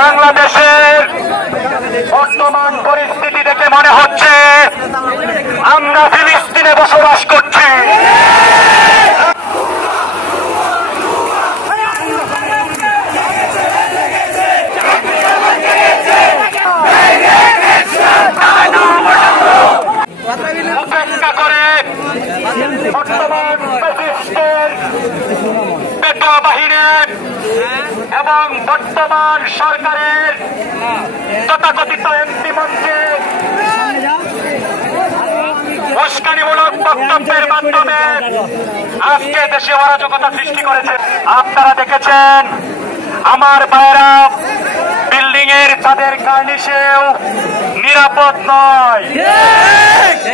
বাংলাদেশের বর্তমান পরিস্থিতি দেখে মনে হচ্ছে আমরা ফিলিস্তিনে বসবাস করছি। উপেক্ষা করে বর্তমান পেটোয়া বাহিনীর এবং বর্তমান সরকারের তথাকথিত এমপি মন্ত্রী উস্কানিমূলক বক্তব্যের মাধ্যমে আজকে দেশে অরাজকতা সৃষ্টি করেছে। আপনারা দেখেছেন আমার ভাইয়েরা বিল্ডিং এর ছাদের কার্নিশেও নিরাপদ নয়,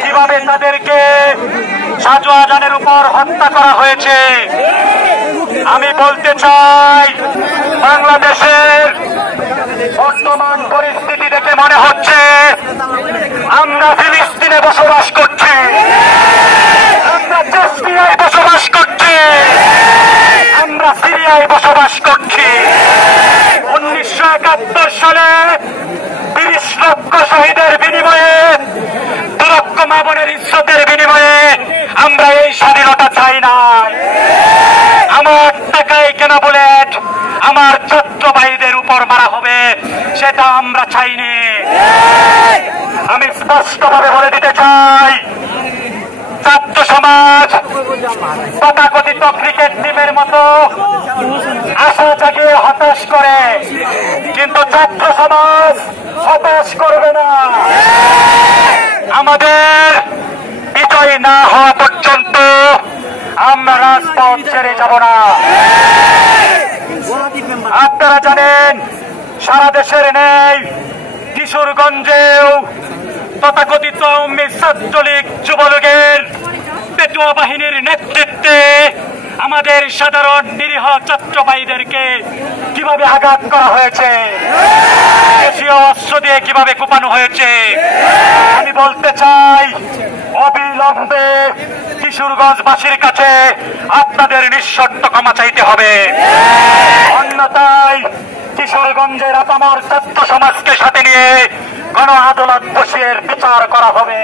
কিভাবে তাদেরকে শাহজাহানের উপর হত্যা করা হয়েছে। আমি বলতে চাই বাংলাদেশের বর্তমান পরিস্থিতি দেখে মনে হচ্ছে আমরা ফিলিস্তিনে বসবাস করছি, আমরা জেসপিয়ায় বসবাস করছি, আমরা সিরিয়ায় বসবাস করছি। 1971 সালে 30 লক্ষ শহীদের বিনিময়ে 2 লক্ষ মা বোনের ইজ্জতের বিনিময়ে আমরা এই স্বাধীনতা চাই না। আমার টাকায় কেনা বুলেট আমার ছাত্র ভাইদের উপর মারা হবে সেটা আমরা চাইনি। আমি স্পষ্টভাবে বলে দিতে চাই, ছাত্র সমাজ তথাকথিত ক্রিকেট টিমের মতো আশা জাগিয়ে হতাশ করে, কিন্তু ছাত্র সমাজ হতাশ করবে না। আমাদের বিজয় না হওয়া পর্যন্ত আমরা রাজপথ ছেড়ে যাব না। আপনারা জানেন সারা দেশের নেই কিশোরগঞ্জেও তথাকথিত ছাত্রলীগ যুবলীগের পেটোয়া বাহিনীর নেতৃত্বে আমাদের সাধারণ নিরীহ ছাত্র ভাইদেরকে কিভাবে আঘাত করা হয়েছে, দেশীয় অস্ত্র দিয়ে কিভাবে কোপানো হয়েছে। আমি বলতে চাই অবিলম্বে কিশোরগঞ্জবাসীর কাছে আপনাদের নিঃশর্ত ক্ষমা চাইতে হবে, অন্যথায় কিশোরগঞ্জের আপামর ছাত্র সমাজকে সাথে নিয়ে গণ আদালত বসিয়ে বিচার করা হবে।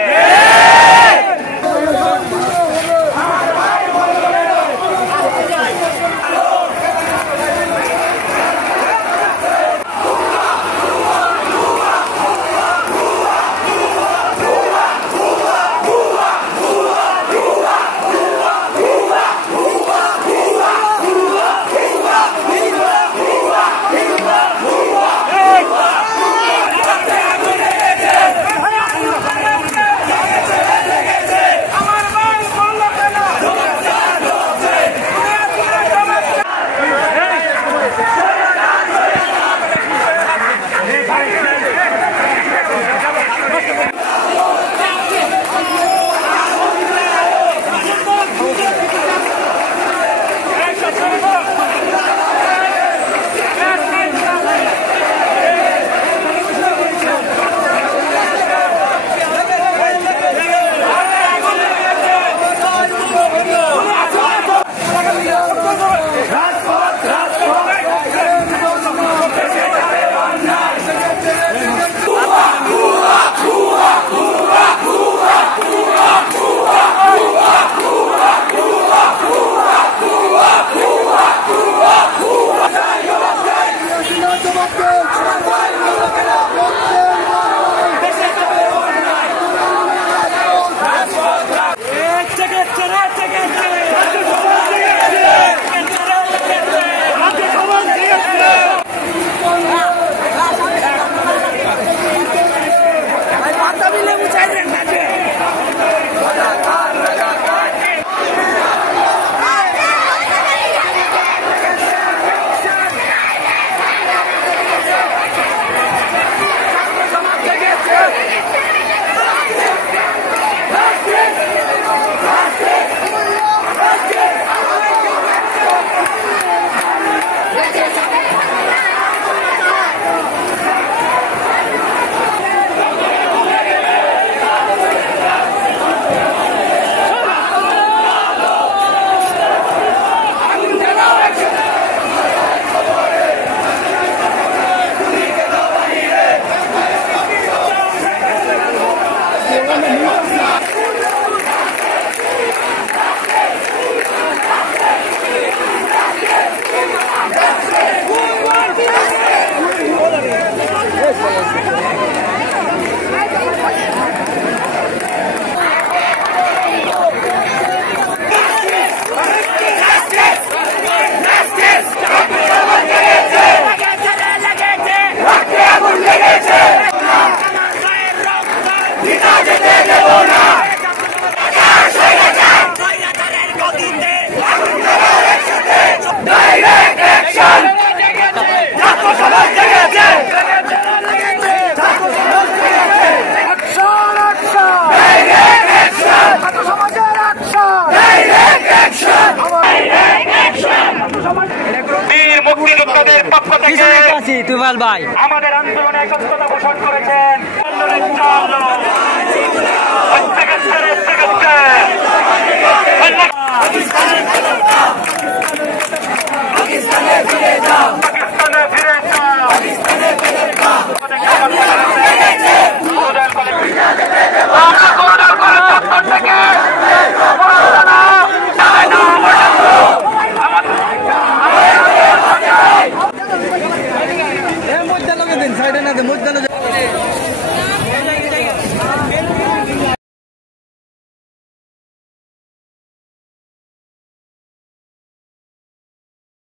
আছি তুফাইল ভাই। আমাদের আন্দোলনে একত্রতা পোষণ করেছেন। পাকিস্তানে ফিরে যাও। সাইডে না